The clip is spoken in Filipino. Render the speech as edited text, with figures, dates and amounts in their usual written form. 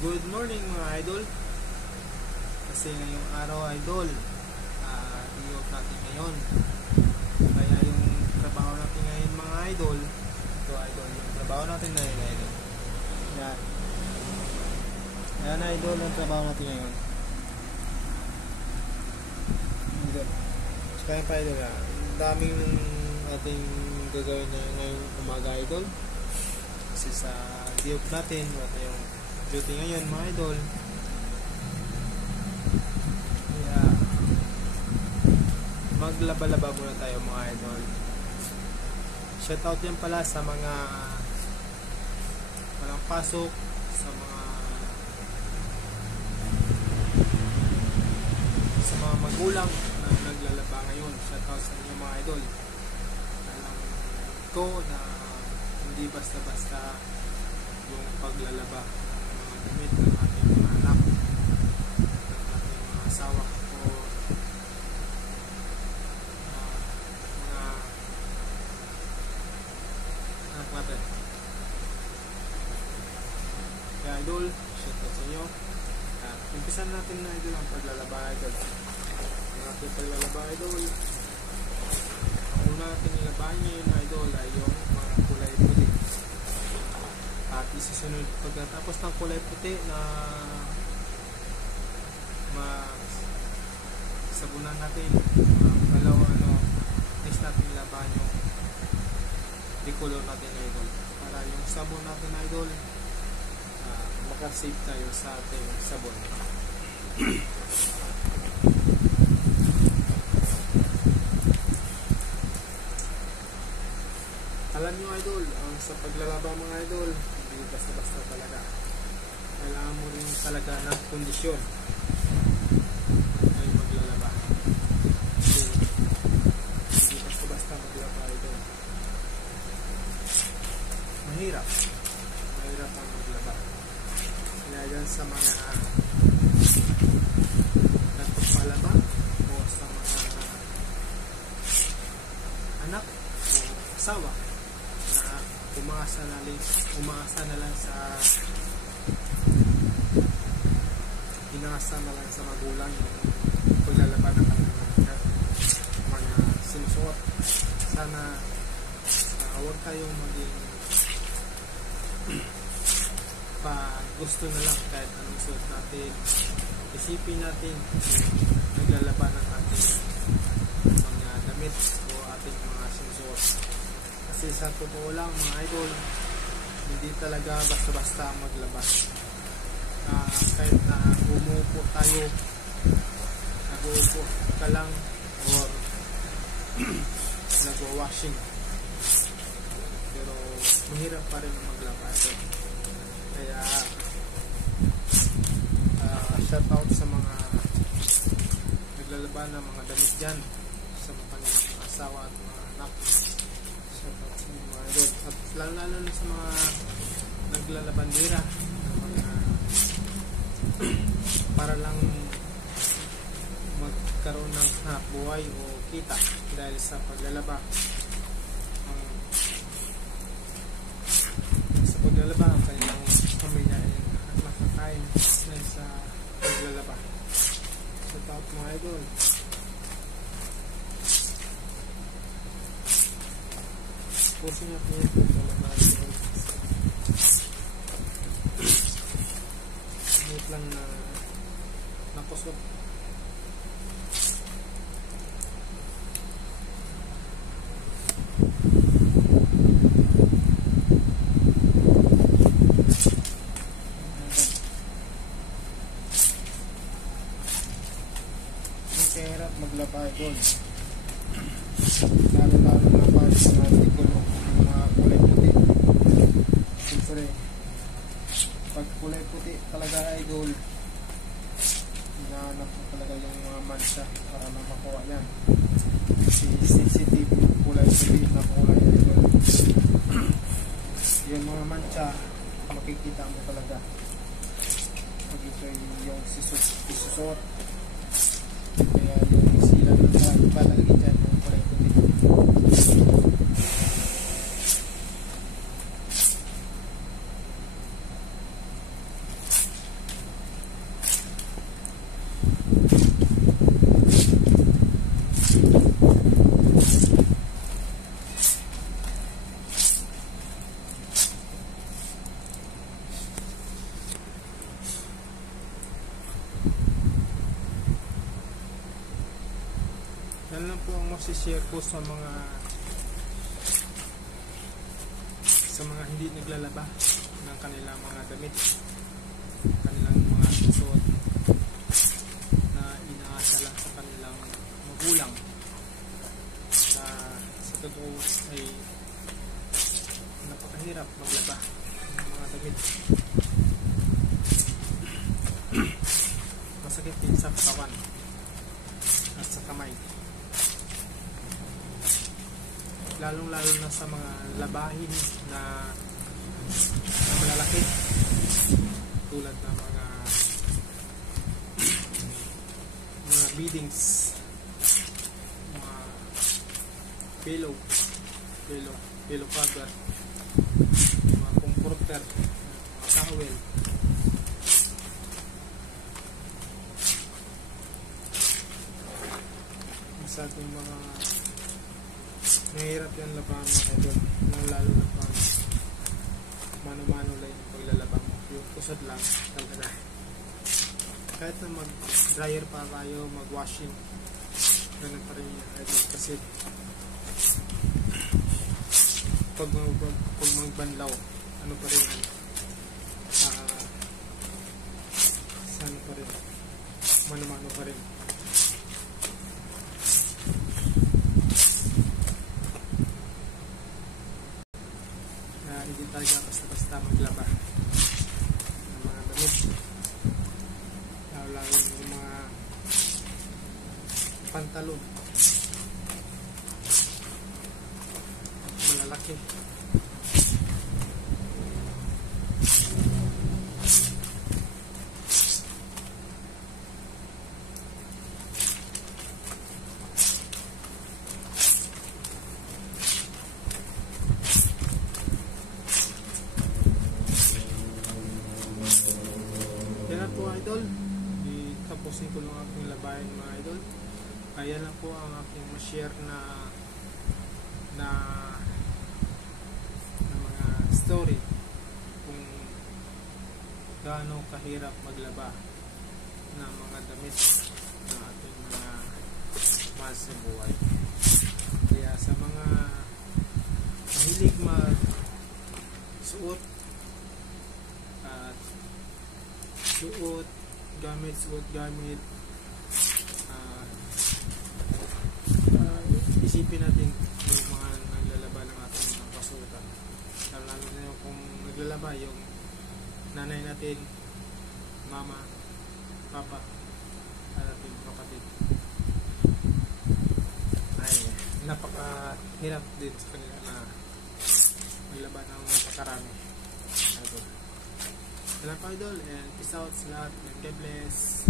Good morning mga idol. Kasi ngayong araw idol, day off natin ngayon. Kaya yung trabaho natin ngayon mga idol, ito idol, yung trabaho natin ngayon idol. Yan. Yan idol, yung trabaho natin ngayon. Idol. Kaya pa idol, daming ating gagawin na ngayong umaga idol. Kasi sa day off natin, wala yung duty ngayon mga idol. Kaya maglaba-laba muna tayo mga idol. Shoutout yan pala sa mga walang pasok, sa mga magulang na naglalaba ngayon. Shoutout sa inyo mga idol. Alam ko na hindi basta-basta yung paglalaba damit ng ating mga anak, ng ating mga asawa o mga anak natin. Kaya idol, shoutout sa inyo. Umpisan natin na idol ang paglalaba idol. Ang ating paglalaba idol, ang una natin nilabahan ngayon idol ay yung mga kulay puti. At isusunod pagkatapos ng kulay puti na sabunan natin, next natin labahan yung decolor natin idol, para yung sabon natin idol makasave tayo sa ating sabon. Alam nyo idol, ang sa paglalaba mga idol, hindi basta-basta talaga. Kailangan mo rin talaga ng kondisyon ay maglalaba. So, hindi basta-basta maglaba idol. Mahirap ang maglaba. Kaya yan sa mga nagpapalaba o sa mga anak o asawa na umaasa na lang sa magulang yung paglalaba ng mga sinusuot. Sana huwag tayong maging gusto na lang kahit anong suot natin. Isipin natin naglalaba ng ating mga damit o ating mga sinusuot. Kasi sa totoo lang mga idol, hindi talaga basta-basta maglaba. Kahit na umuupo tayo, nag-uupo ka lang or nag-washing, pero mahirap pa rin maglaba ito. Kaya shoutout sa mga naglalaba ng mga damit dyan, sa mga asawa at mga anak. Shoutout sa mga idol. At lalo na sa mga naglalabandera, para lang magkaroon ng hanap buhay o kita dahil sa paglalaba. Sa paglalaba ang kanilang pamilya ay makakain dahil sa paglalaba. Shoutout mga idol. Pusin natin yung paglalaba idol. Lang na nakusot. Mahirap maglaba idol. Lalo na pa sa mga decolor, mga kulay puti. Siyempre pag kulay puti talaga idol, hinahanap ko talaga yung mga mancha para na makuha yan. Kasi sensitive yung kulay puti na kulay idol. Yung mga mancha makikita mo talaga pag ito yung isusot. Kaya yung sila ng palagi dyan yung kulay puti. yan lang po ang masishare ko sa mga hindi naglalaba ng kanilang mga damit, kanilang mga suot na inaasa lang sa kanilang magulang. Sa totoo ay napakahirap maglaba ng mga damit. Masakit din sa katawan at sa kamay, lalong-lalo na sa mga labahin na malalaki tulad ng mga beadings, mga pillow cover, mga comforter, mga towel. Masyadong mga mahirap yan labahan mga idol, lalo na pang mano-mano lang yung paglalaba mo, yung kusad lang talaga. Kahit na mag dryer pa tayo, mag washing, ganun pa rin yan idol, kasi pag magbanlaw, ano pa rin yan, ano pa rin, mano-mano pa rin. Hindi talaga basta-basta maglaba ng mga damit, lalo yung mga pantalon malalaki. Yan po idol, tapusin ko lang aking labahin mga idol. Ayan lang po ang aking ma-share na mga story kung gaano kahirap maglaba ng mga damit ng ating mga mahal sa buhay. Kaya sa mga mahilig magsuot at suot gamit, isipin natin yung mga naglalaba ng ating mga kasuotan, lalo na yung kung naglalaba yung nanay natin, mama, papa, at ating kapatid. Ay, napakahirap din sa kanila na maglaba ng napakarami. Salamat idol, and peace out sa lahat, and God bless.